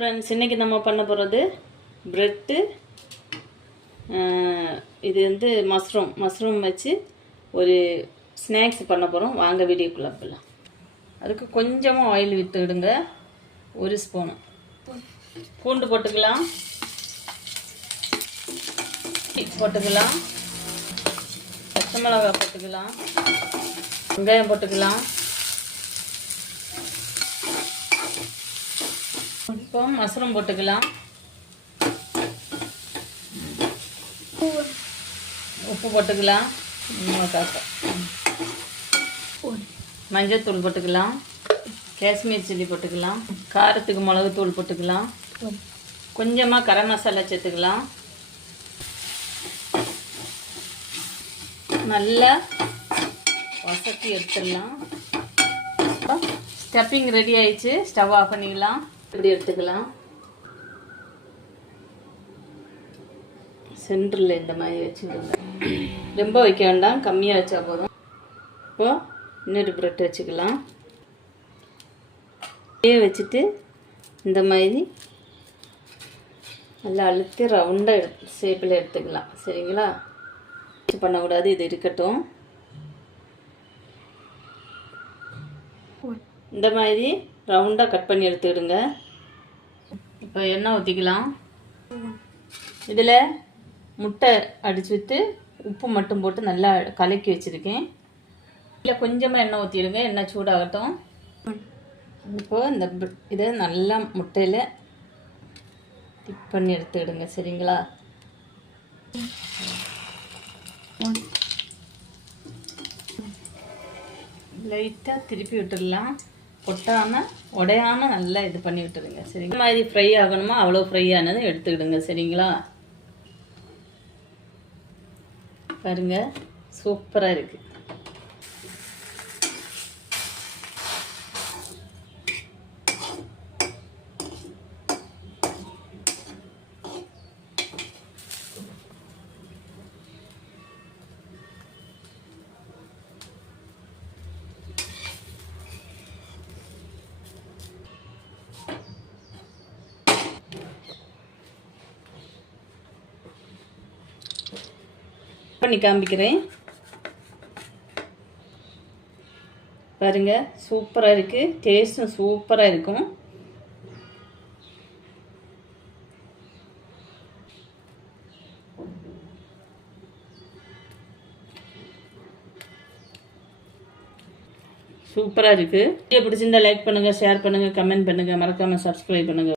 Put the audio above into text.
Friends, இன்றைக்கி நம்ம பண்ண போகிறது ப்ரெட்டு, இது வந்து மஷ்ரூம் வச்சு ஒரு ஸ்நாக்ஸ் பண்ண போகிறோம். வாங்க வீடியோக்குள்ளே போகலாம். அதுக்கு கொஞ்சமாக ஆயில் விட்டுடுங்க. 1 ஸ்பூனு பூண்டு போட்டுக்கலாம், போட்டுக்கலாம், பச்சை மிளகாய் போட்டுக்கலாம், வெங்காயம் போட்டுக்கலாம். இப்போ மஷ்ரூம் போட்டுக்கலாம், உப்பு போட்டுக்கலாம், மஞ்சள் தூள் போட்டுக்கலாம், காஷ்மீர் சில்லி போட்டுக்கலாம், காரத்துக்கு மிளகுத்தூள் போட்டுக்கலாம், கொஞ்சமாக கரம் மசாலா சேர்த்துக்கலாம். நல்லா வசக்கி எடுத்துடலாம். ஸ்டஃபிங் ரெடி ஆயிடுச்சு. ஸ்டவ் ஆஃப் பண்ணிக்கலாம். இப்படி எடுத்துக்கலாம். சென்டரில் இந்த மாதிரி வச்சுக்கோங்க. ரொம்ப வைக்க வேண்டாம், கம்மியாக வச்சா போதும். இப்போது இன்னொரு ப்ரெட் வச்சுக்கலாம். இதே வச்சுட்டு இந்த மாதிரி நல்லா அழுத்தி ரவுண்டாக ஷேப்பில் எடுத்துக்கலாம். சரிங்களா? பண்ணக்கூடாது, இது இருக்கட்டும். இந்த மாதிரி ரவுண்டாக கட் பண்ணி எடுத்துக்கிடுங்க. இப்போ எண்ணெய் ஊற்றிக்கலாம். இதில் முட்டை அடித்து விட்டு உப்பு மட்டும் போட்டு நல்லா கலக்கி வச்சுருக்கேன். இல்லை கொஞ்சமாக எண்ணெய் ஊற்றிடுங்க. எண்ணெய் சூடாகட்டும். இப்போது இந்த இதை நல்லா முட்டையில் டிப் பண்ணி எடுத்துக்கிடுங்க. சரிங்களா? லைட்டாக திருப்பி விட்டுடலாம். கொட்டாமல் உடையாமல் நல்லா இது பண்ணி விட்டுடுங்க. சரிங்க? இந்த மாதிரி ஃப்ரை ஆகணுமா அவ்வளோ ஃப்ரை ஆனதும் எடுத்துக்கிடுங்க. சரிங்களா? பாருங்க, சூப்பராக இருக்குது. பண்ணி காமிக்கிறேன். பாருங்க, சூப்பராக இருக்குது. டேஸ்ட்டும் சூப்பராக இருக்கும். சூப்பராக இருக்குது. வீடியோ பிடிச்சிருந்தா லைக் பண்ணுங்கள், ஷேர் பண்ணுங்கள், கமெண்ட் பண்ணுங்கள், மறக்காமல் சப்ஸ்கிரைப் பண்ணுங்கள்.